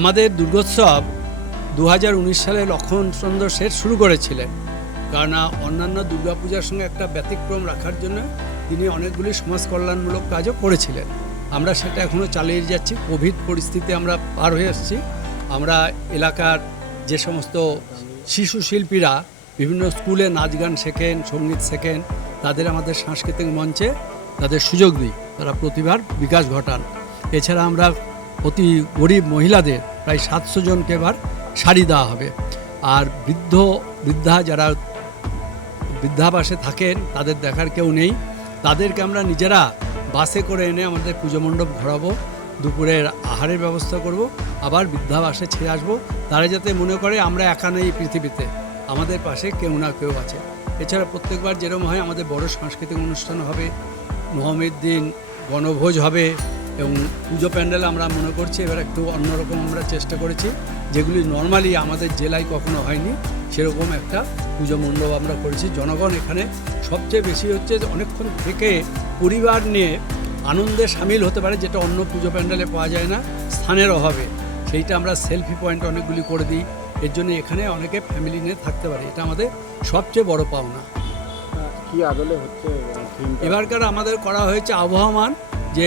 আমাদের দুর্গোৎসব দু হাজার উনিশ সালে লক্ষণচন্দ্র শেঠ শুরু করেছিলেন। কারণ অন্যান্য দুর্গাপূজার সঙ্গে একটা ব্যতিক্রম রাখার জন্য তিনি অনেকগুলি সমাজ কল্যাণমূলক কাজও করেছিলেন। আমরা সেটা এখনও চালিয়ে যাচ্ছি। কোভিড পরিস্থিতি আমরা পার হয়ে আসছি। আমরা এলাকার যে সমস্ত শিশু শিল্পীরা বিভিন্ন স্কুলে নাচ গান শেখেন, সংগীত শেখেন, তাদের আমাদের সাংস্কৃতিক মঞ্চে তাদের সুযোগ দিই। তারা প্রতিভার বিকাশ ঘটান। এছাড়া আমরা অতি গরিব মহিলাদের প্রায় সাতশো জনকে এবার শাড়ি দেওয়া হবে। আর বৃদ্ধ, বৃদ্ধা যারা বৃদ্ধাবাসে থাকেন, তাদের দেখার কেউ নেই। তাদেরকে আমরা নিজেরা বাসে করে এনে আমাদের পুজো মণ্ডপ ঘোরাবো, দুপুরের আহারের ব্যবস্থা করব, আবার বৃদ্ধাবাসে ছেড়ে আসব। তারা যাতে মনে করে আমরা একা নেই পৃথিবীতে, আমাদের পাশে কেউ না কেউ আছে। এছাড়া প্রত্যেকবার যেরকম হয় আমাদের বড় সাংস্কৃতিক অনুষ্ঠান হবে নবমীর দিন, বনভোজ হবে এবং পুজো প্যান্ডেল আমরা মনে করছি এবার একটু অন্যরকম আমরা চেষ্টা করেছি যেগুলি নর্মালি আমাদের জেলায় কখনো হয়নি সেরকম একটা পুজো মণ্ডপ আমরা করেছি। জনগণ এখানে সবচেয়ে বেশি হচ্ছে যে অনেকক্ষণ থেকে পরিবার নিয়ে আনন্দে সামিল হতে পারে যেটা অন্য পুজো প্যান্ডেলে পাওয়া যায় না স্থানের অভাবে। সেইটা আমরা সেলফি পয়েন্ট অনেকগুলি করে দিই এর জন্য এখানে অনেকে ফ্যামিলি নিয়ে থাকতে পারে এটা আমাদের সবচেয়ে বড় পাওনা। কি আদলে হচ্ছে? এবারকার আমাদের করা হয়েছে আবহমান যে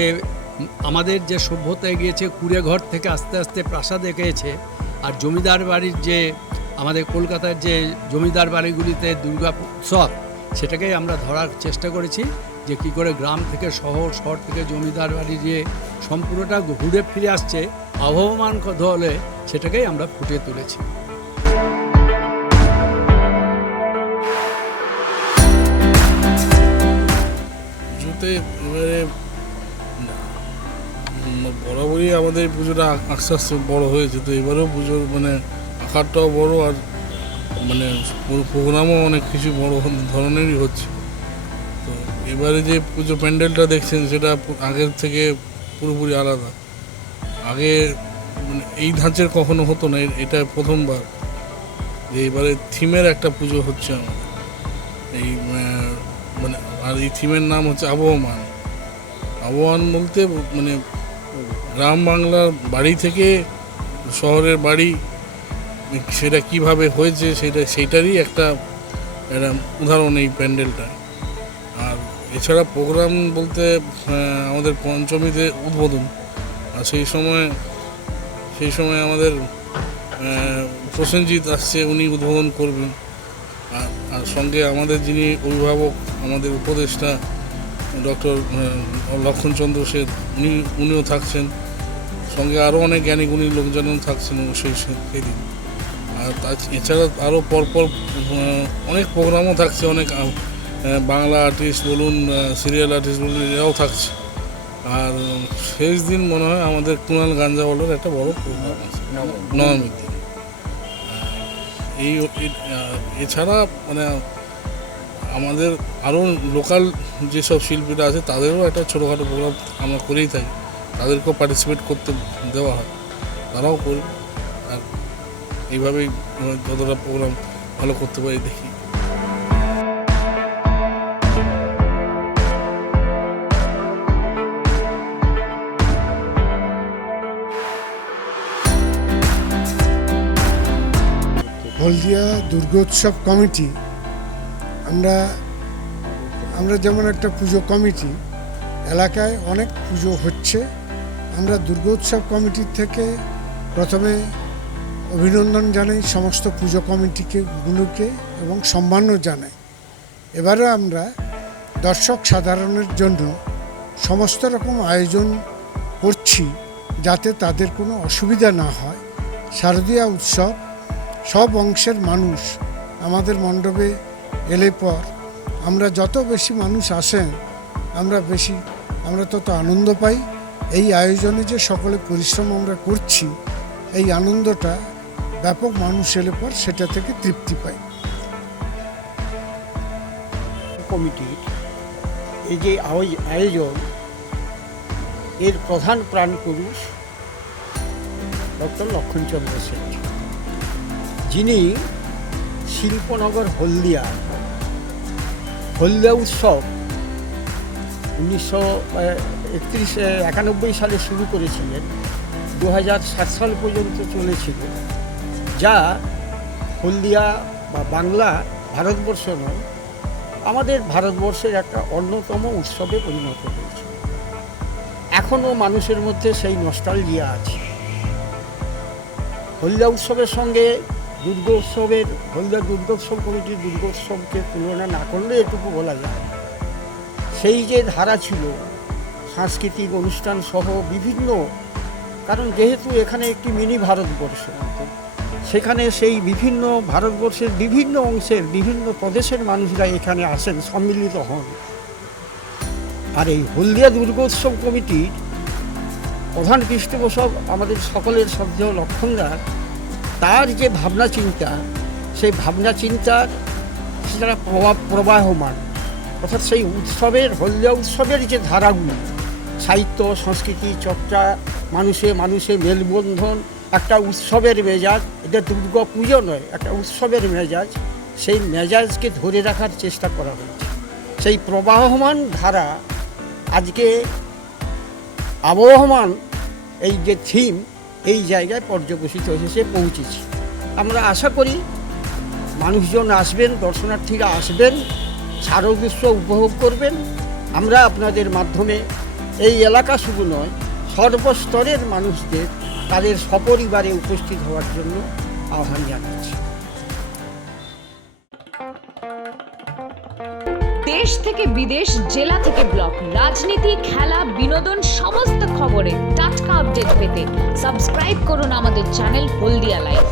আমাদের যে সভ্যতা এগিয়েছে কুড়ে ঘর থেকে আস্তে আস্তে প্রাসাদ এগিয়েছে আর জমিদার বাড়ির যে আমাদের কলকাতার যে জমিদার বাড়িগুলিতে দুর্গা উৎসব সেটাকেই আমরা ধরার চেষ্টা করেছি যে কি করে গ্রাম থেকে শহর শহর থেকে জমিদার বাড়ি যে সম্পূর্ণটা ঘুরে ফিরে আসছে আবহমান হলে সেটাকেই আমরা ফুটিয়ে তুলেছি। উম, বরাবরই আমাদের পুজোটা আস্তে আস্তে বড়ো হয়েছে, তো এবারেও পুজোর মানে আকারটাও বড় আর মানে প্রোগ্রামও অনেক কিছু বড় ধরনেরই হচ্ছে। তো এবারে যে পুজো প্যান্ডেলটা দেখছেন সেটা আগের থেকে পুরোপুরি আলাদা। আগে মানে এই ধাঁচের কখনো হতো না এটা প্রথমবার যে এবারে থিমের একটা পুজো হচ্ছে আমার এই মানে আর এই থিমের নাম হচ্ছে আবহমান। আবহান বলতে মানে গ্রাম বাংলার বাড়ি থেকে শহরের বাড়ি, সেটা কীভাবে হয়েছে সেটা সেইটারই একটা একটা উদাহরণ এই প্যান্ডেলটা। আর এছাড়া প্রোগ্রাম বলতে আমাদের পঞ্চমীতে উদ্বোধন। আর সেই সময় সেই সময় আমাদের প্রসেনজিৎ আসছে, উনি উদ্বোধন করবেন। আর আর সঙ্গে আমাদের যিনি অভিভাবক, আমাদের উপদেষ্টা, ডক্টর লক্ষণচন্দ্র সেন, উনি, উনিও থাকছেন। সঙ্গে আরও অনেক জ্ঞানী গুণী লোকজনও থাকছেন সেই সেদিন। আর এছাড়া আরও পরপর অনেক প্রোগ্রামও থাকছে, অনেক বাংলা আর্টিস্ট বলুন সিরিয়াল আর্টিস্ট বলুন, এরাও থাকছে। আর শেষ দিন মনে হয় আমাদের কুণাল গাঞ্জাওয়ালার একটা বড় প্রোগ্রাম আছে। নবমীর দিন। এই এছাড়া মানে আমাদের আরও লোকাল যেসব শিল্পীরা আছে, তাদেরও একটা ছোটোখাটো প্রোগ্রাম আমরা করেই থাকি। তাদেরকেও পার্টিসিপেট করতে দেওয়া হয়। তারাও করি আর এইভাবেই আমরা যতটা প্রোগ্রাম ভালো করতে পারি, দেখি। হলদিয়া দুর্গোৎসব কমিটি, আমরা আমরা যেমন একটা পুজো কমিটি, এলাকায় অনেক পুজো হচ্ছে। আমরা দুর্গোৎসব কমিটির থেকে প্রথমে অভিনন্দন জানাই সমস্ত পুজো কমিটিকে গুলোকে এবং সম্মানও জানাই। এবারে আমরা দর্শক সাধারণের জন্য সমস্ত রকম আয়োজন করছি যাতে তাদের কোনো অসুবিধা না হয়। শারদীয়া উৎসব, সব অংশের মানুষ আমাদের মণ্ডপে এলে পর আমরা যত বেশি মানুষ আসেন, আমরা বেশি, আমরা তত আনন্দ পাই। এই আয়োজনে যে সকলে পরিশ্রম আমরা করছি, এই আনন্দটা ব্যাপক মানুষ এলে পর সেটা থেকে তৃপ্তি পাই কমিটির এই যে আয়োজন, এর প্রধান প্রাণ পুরুষ ডক্টর লক্ষণচন্দ্র সেন। যিনি শিল্পনগর হলদিয়া হলদিয়া উৎসব উনিশশো একত্রিশ একানব্বই সালে শুরু করেছিলেন। দু সাল পর্যন্ত চলেছিল। যা হলদিয়া বা বাংলা ভারতবর্ষ নয়, আমাদের ভারতবর্ষের একটা অন্যতম উৎসবে পরিণত হয়েছে। এখনও মানুষের মধ্যে সেই নস্টালজিয়া আছে। হলদিয়া উৎসবের সঙ্গে দুর্গা উৎসবের হলদিয়া দুর্গোৎসব কমিটির দুর্গোৎসবকে তুলনা না করলে এটুকু বলা যায়। সেই যে ধারা ছিল সাংস্কৃতিক অনুষ্ঠান সহ বিভিন্ন, কারণ যেহেতু এখানে একটি মিনি ভারতবর্ষ, সেখানে সেই বিভিন্ন ভারতবর্ষের বিভিন্ন অংশের বিভিন্ন প্রদেশের মানুষরা এখানে আসেন, সম্মিলিত হন। আর এই হলদিয়া দুর্গোৎসব কমিটির প্রধান পৃষ্ঠপোষক আমাদের সকলের শ্রদ্ধেয় লক্ষণদার, তার যে ভাবনা চিন্তা, সেই ভাবনা চিন্তার সেটা প্রভাব প্রবাহমান। অর্থাৎ সেই উৎসবের, হলদিয়া উৎসবের যে ধারাগুলো সাহিত্য, সংস্কৃতি, চর্চা, মানুষে মানুষে মেলবন্ধন, একটা উৎসবের মেজাজ। এটা দুর্গা পুজো নয়, একটা উৎসবের মেজাজ। সেই মেজাজকে ধরে রাখার চেষ্টা করা হয়েছে। সেই প্রবাহমান ধারা আজকে আবহমান, এই যে থিম, এই জায়গায় পর্যবেসিত এসে পৌঁছেছি। আমরা আশা করি মানুষজন আসবেন, দর্শনার্থীরা আসবেন শারদ উপভোগ করবেন। আমরা আপনাদের মাধ্যমে এই এলাকা শুধু নয়, সর্বস্তরের মানুষদের তাদের সপরিবারে উপস্থিত হওয়ার জন্য আহ্বান জানাচ্ছি। দেশ থেকে বিদেশ, জেলা থেকে ব্লক, রাজনীতি, খেলা, বিনোদন, সমস্ত খবরে টাটকা আপডেট পেতে সাবস্ক্রাইব করুন আমাদের চ্যানেল হলদিয়া লাইভ